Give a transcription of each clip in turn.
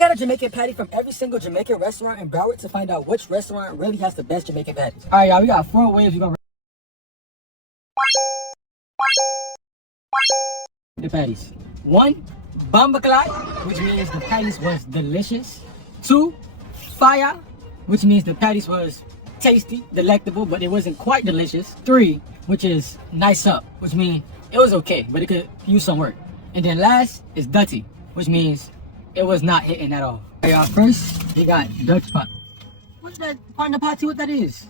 got a Jamaican patty from every single Jamaican restaurant in Broward to find out which restaurant really has the best Jamaican patties. All right, y'all, we got 4 ways we're gonna the patties. 1, bambakalai, which means the patties was delicious. 2, fire, which means the patties was tasty, delectable, but it wasn't quite delicious. 3, which is nice up, which means it was okay, but it could use some work. And then last is dirty, which means it was not hitting at all. All right, y'all, first we got Dutch pot. What's that partner patty? What that is?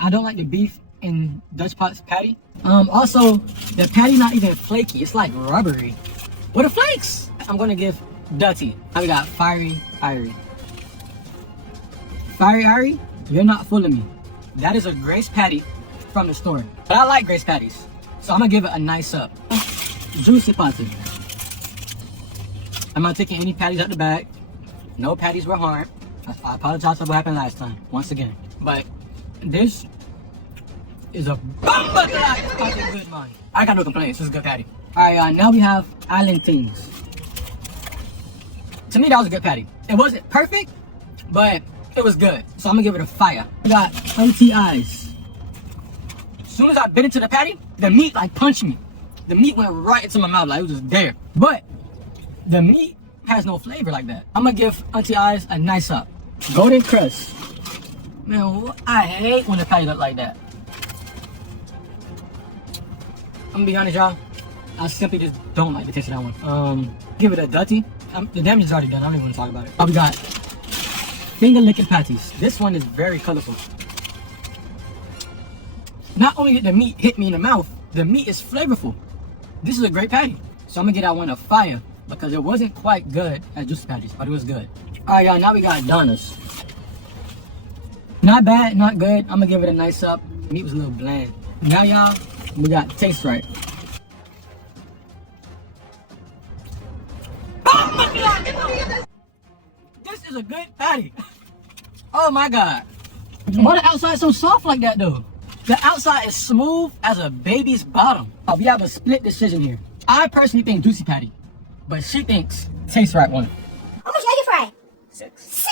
I don't like the beef in Dutch pot's patty. Also, the patty not even flaky. It's like rubbery. What are flakes? I'm gonna give dirty. Now we got fiery. Fiery, you're not fooling me. That is a Grace patty from the store. But I like Grace patties, so I'm gonna give it a nice up. Juicy patty. I'm not taking any patties out the bag. No patties were harmed. I apologize for what happened last time, once again. But this is a bumper good man. I got no complaints. This is a good patty. Alright, now we have island things. To me, that was a good patty. It wasn't perfect, but it was good. So I'm gonna give it a fire. We got empty eyes. As soon as I bit into the patty, the meat like punched me. The meat went right into my mouth, like it was just there. But the meat has no flavor like that. I'm gonna give Auntie Eyes a nice up. Golden crust. Man, I hate when the patty look like that. I'm gonna be honest, y'all. I simply just don't like the taste of that one. Give it a dirty. The damage is already done. I don't even want to talk about it. We got finger licking patties. This one is very colorful. Not only did the meat hit me in the mouth, the meat is flavorful. This is a great patty. So I'm gonna get that one a fire because it wasn't quite good as juicy patties, but it was good. All right, y'all, now we got Donna's. Not bad, not good. I'm gonna give it a nice up. The meat was a little bland. Now, y'all, we got Taste Right. This is a good patty. Oh my God. Why the outside so soft like that though? The outside is smooth as a baby's bottom. We have a split decision here. I personally think juicy patty, but she thinks Taste Right one. How much egg you fry? 6.